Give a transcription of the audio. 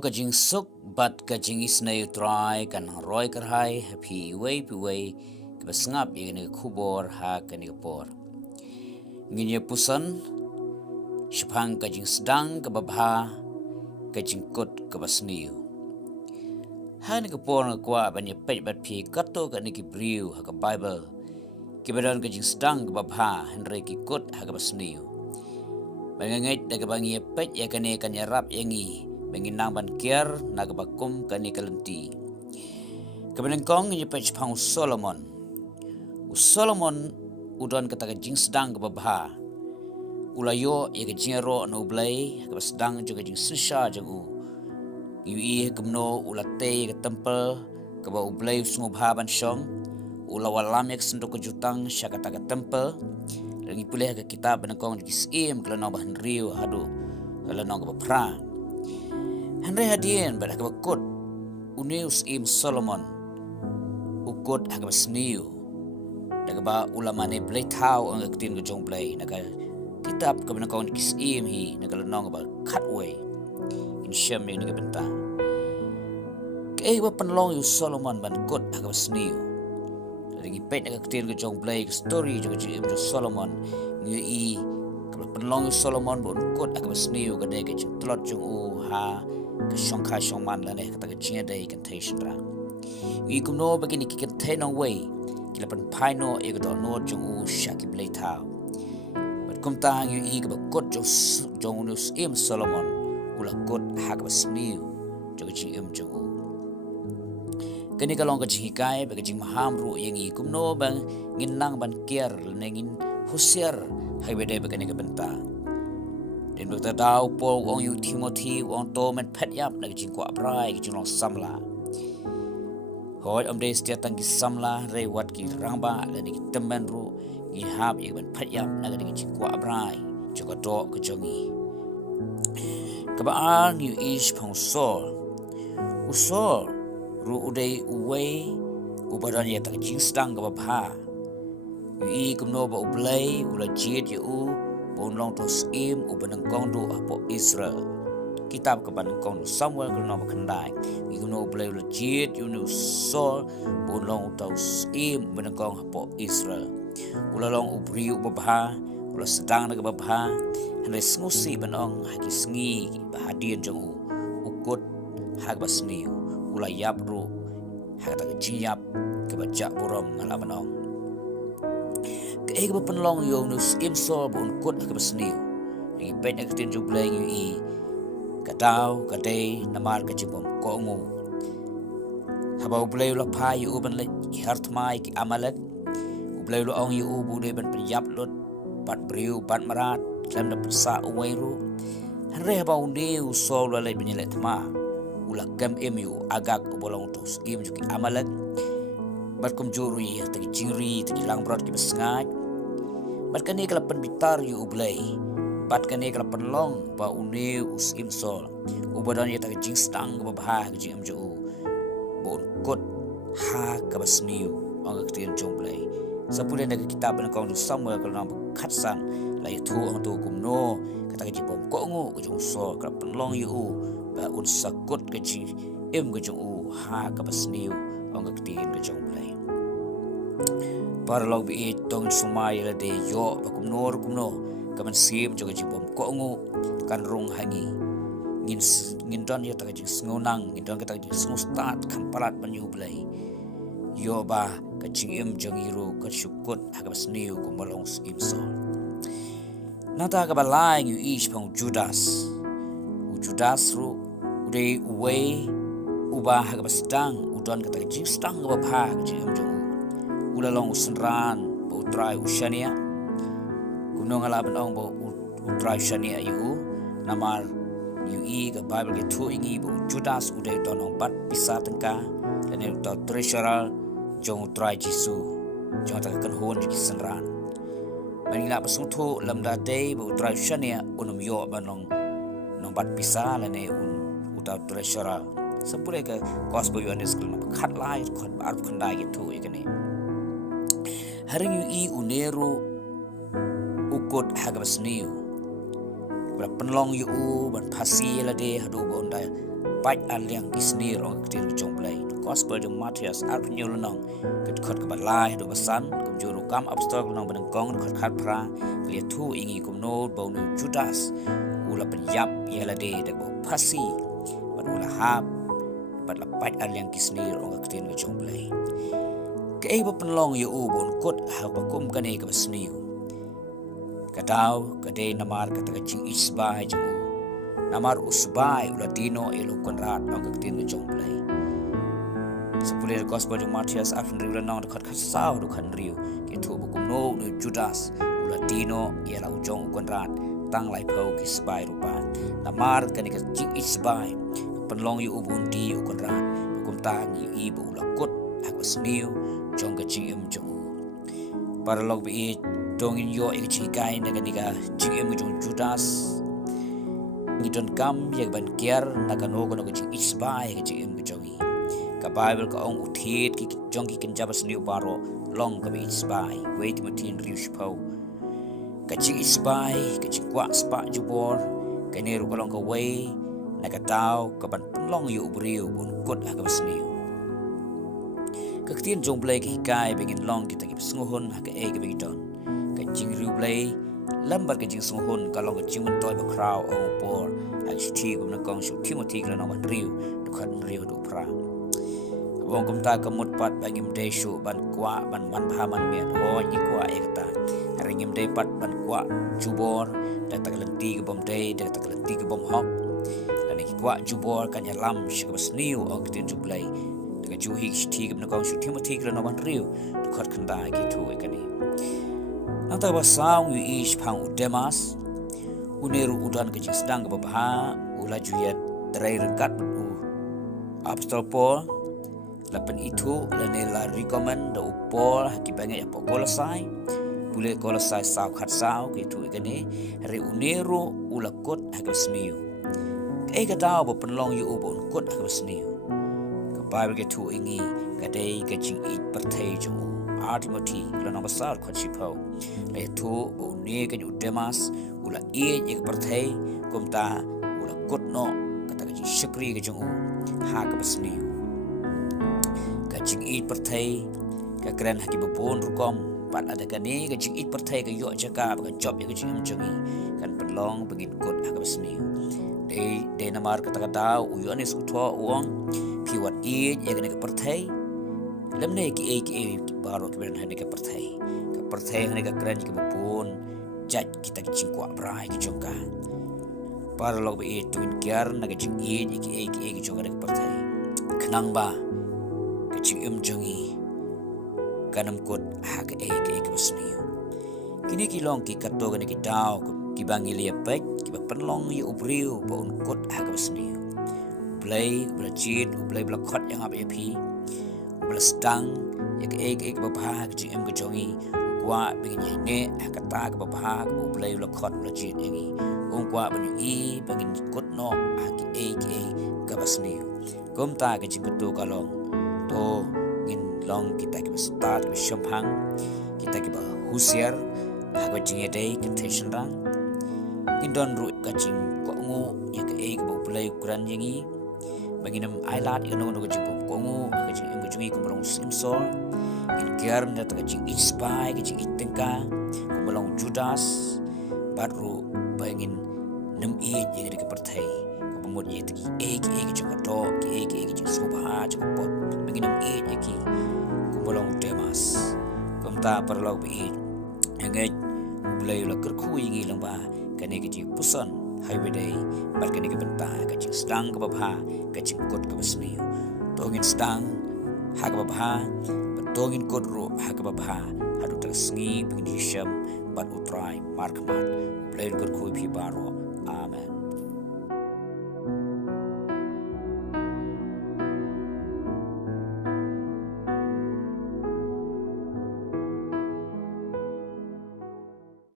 ka jing suk bat ka jing sniew try kan roi kerhai happy way ke basngap ye khubor ha kan por nginye pusan shphang ka jingsdang ka babha ka jingkut ka sniew han ka por kwa ban ye pet bat phi kato ka ni ki briu ha ka bible ki badan ka jingsdang ka babha henre ki kut ha ka sniew bangangai daga bangi pet ya kane kan yarap yangi menginang ban kier nagabakum kani kalenti kebenengkong ni pech pang Solomon udon kata jingsdang ke babha ulayo ye ke jero no blai ke sedang juga jing sisha jangu yu kemno ulate ke temple ke ba ublai sungu ban shong ulawalam ek sendok jutang syakata ke temple lagi pulih ke kitab benengkong di sim kelana bahan riu hadu kelana ke pra Henry hadien pada kebakut Uneus im Solomon ukut hak sniew daga ba ulama ne blai tau ang aktin ke jong blai naga kitab ke benakon kisim hi naga lenong ba cutway in sham ni naga benta ke ba penlong yu Solomon ban kut hak sniew lagi pet naga aktin ke jong blai story juga im Solomon ngi penlong yu Solomon bon kut hak sniew ke dai ke tlot jong ha ke shongka shongman la ne kata ke chia dai kan thai shra wi kumno bagini ki kan thai no way kila pan pai no e ga no jong u shaki blai tha but kum ta ngi i ga kot jong nus im Solomon ula kot ha ga sniew jong chi im jong u kani ka long ka chi kai ba ga jing maham ru yang i kumno bang ngin nang ban kier nengin husier hai be dai ba kani ka benta dan doktor dau pol wong yu Timothy wong to men pet yap nak jing kwa brai ki jong samla hoi amde stia tang ki samla re wat ki rangba la ni temen ru ngi hab ye ben pet yap nak ni jing kwa brai joko do ke jongi ka ba an yu ish pong sol usol ru udai uwei ubadan ye tak jing stang ka ba pha yu i kumno ba ublai ula jit yu long tos im ubeneng kongdu apo Israel kitab kebaneng kongdu Samuel kelno kendai iguno blai legit unu sol long tos im ubeneng kong apo Israel ulalong ubri ubabha ula sedang na babha hanai sngusi benong haki sngi bahadian jong ukut hak basniu ula yap ru hak tak jiap kebajak burom ngala benong ke penlong yo nus imsol bun kut ke sniew ni pet nak tin ju blai yu i katau kadai namar ke jibom ko ngu haba blai lo pa yu ban le hart mai ki amalak blai lo ong yu bu de ban piyap lot pat briu pat marat klam da persa uwai ru hanre haba unde usol lo le binile tma ula kam emu agak bolong tos im ju ki amalak bat kum juru ya tagi jingri tagi langbrat ki besngat bat kane kala penbitar yu ublai bat kane kala penlong ba une us imsol ubadan ya tagi jingstang ba bah jing amju bon kot ha ka basniu ang aktin jomblai sapule naga kitab ban kong Samuel kala khatsan la itu ang tu kumno kata ki bom ko ngo ko jong so kala penlong yu ba un sakut ka jing em ko jong ha ka basniu ang aktin ka jomblai para log bi tong sumai la de yo kumno kaman sim juga jibom ko ngu kan rong hangi ngin don ya tak jing sngonang ngin don ka tak jing snustat kan palat ban yu blai yo ba ka jing im jong iru ka shukut ha ka sniu ko malong im so nata ka balai yu ish pang Judas ru ude uwe uba ha ka stang udon ka tak jing stang ba pha ka jing im jong ulalong usenran ba utrai ushania kuno ngala benong ba utrai ushania yu namar yu i ga bible ke tu ingi ba Judas udai donong bat pisa tengka dan utau treasurer jong utrai jisu jong tak kan hon di senran manila pasutho lamda day ba utrai ushania unum yo banong nong bat pisa lane utau treasurer sapure ka gospel yohanes kelma khat lai khot bar khandai gitu ikane haring yu i uneru ukut hagab sniew berpenlong yu ban pasi la de hadu bonda bạch an liang ki sniew ong ktir jong play gospel jong Matthias arpnyo lonong ket khot ka balai do basan kum juru kam apostol lonong benang kong khot khat pra klia thu ingi kum no bo nu Judas ula penyap yela de bo phasi ban ula hap bat la bạch an liang ki sniew ong ktir jong play ke ba penlong yu u bon kot ha ba kum kane ka sniew kadau kade namar kata jing isbai jong namar usbai ulatino elo konrad ang kaktin no jong play sepuluh gospel jong Matthias afn riu nong khat khat sao do khan riu ki thu bukum no no Judas ulatino elo jong konrad tang lai phau ki sbai rupa namar kani ka jing isbai penlong yu ubun di konrad bukum tang yu i bu ulakut ak sniew jong ka jing jong para log bi dongin yo ik chikai na kaniga jing jong Judas ngidon kam yag ban kiar nakano kono ke isbai ke jing jongi ka bible ka ong uthit ki jongi kin jabas new baro long ka isbai wait matin riush pau ka jing isbai ka jing kwa spa jubor ka neru ka long ka way nakataw ka ban long yu ubriu bun kot ha ka basniu ka tin jong blai ki kai bengin long kita ki sngohon ha ka e ka bengidon ka jing ru blai lambar ke jing sung hun kalong ke jing toy ba kraw ong por ak sti kum na kong shu Timothy kala no ban riu du khan riu du pra wong kum ta kamut pat bangim de shu ban kwa ban phaman me ho ni kwa ekta ringim de pat ban kwa jubor da takalenti ke bom de da takalenti ke bom hok ani ki kwa jubor kan ya lam shi ke sniu ok tin jublai da ju hi sti kum na kong shu Timothy kala no ban riu du khat khanda ki thu ekani Nanta basang yu ish pang udemas uneru udan ke jingsdang ke babaha ula juyat terai rekat u apostol Paul lapan itu lanela recommend da upol haki banyak apa kolosai bule kolosai sau khat sau ke tu ikane re uneru ula kot haki sniu ke ka ba penlong yu ubon kot haki sniu ke bible ke tu ingi kadai ke jing it perthai jumu Timothy la nomor besar khat sipau le thu bo ne ke udemas ula e ek perthai kumta ula kutno kata ke shikri ke jung ha ka basni ka jing it perthai ka kran haki bopon rukom pat ada kani ke jing it perthai ke yo jaka ka job ke jing jungi kan pelong begin kut ha ka basni de namar kata kata uyonis utho uang piwat e ek ne ke perthai lemne ki baro ke ben hane ke perthai hane ka kran ki bopon jaj kita ki cingkwa brai ki jongka par log be twin kiar na ke jing ki jongka ke perthai khnang ba ke jing jongi kanam kot ha ke basni kini ki long ki kato ke ki daw ki bangilia pek ki penlong yu ubriu ba un kot ha ke basni play blachit play blakhat yang ap ep belastang yak ek babha jing em jongi kwa begin ne akata babha ko play lo khot lo jit ngi kwa ban i bagin kot no aki ek kabasni kom ta ke jikutu kalong to ngin long kita ke start ke shampang kita ke ba husiar ha ko jing dei contention rang indon ru ka jing ko ngo yak ek bo play kuran ngi baginam ailat ino no jing ko ngo ka jing em jungi ko long simsol in kiar na ta jing ispai ka jing itengka ko long Judas baru bangin nem e ye ke perthai ko pamut ye ti ek jing to ek jing subha jing pot baginam e ye ki ko long Demas kom ta perlo bi ngai bulai la kerkhu ngi lang ba kane ke jing pusan highway day bar kane ke benta ka jing stang ka babha ka jing kot ka basni tongin stang ha ka babha tongin kot ro ha ka babha hadu ta sngi bingni sham bat utrai markmat blair kor khoi phi baro amen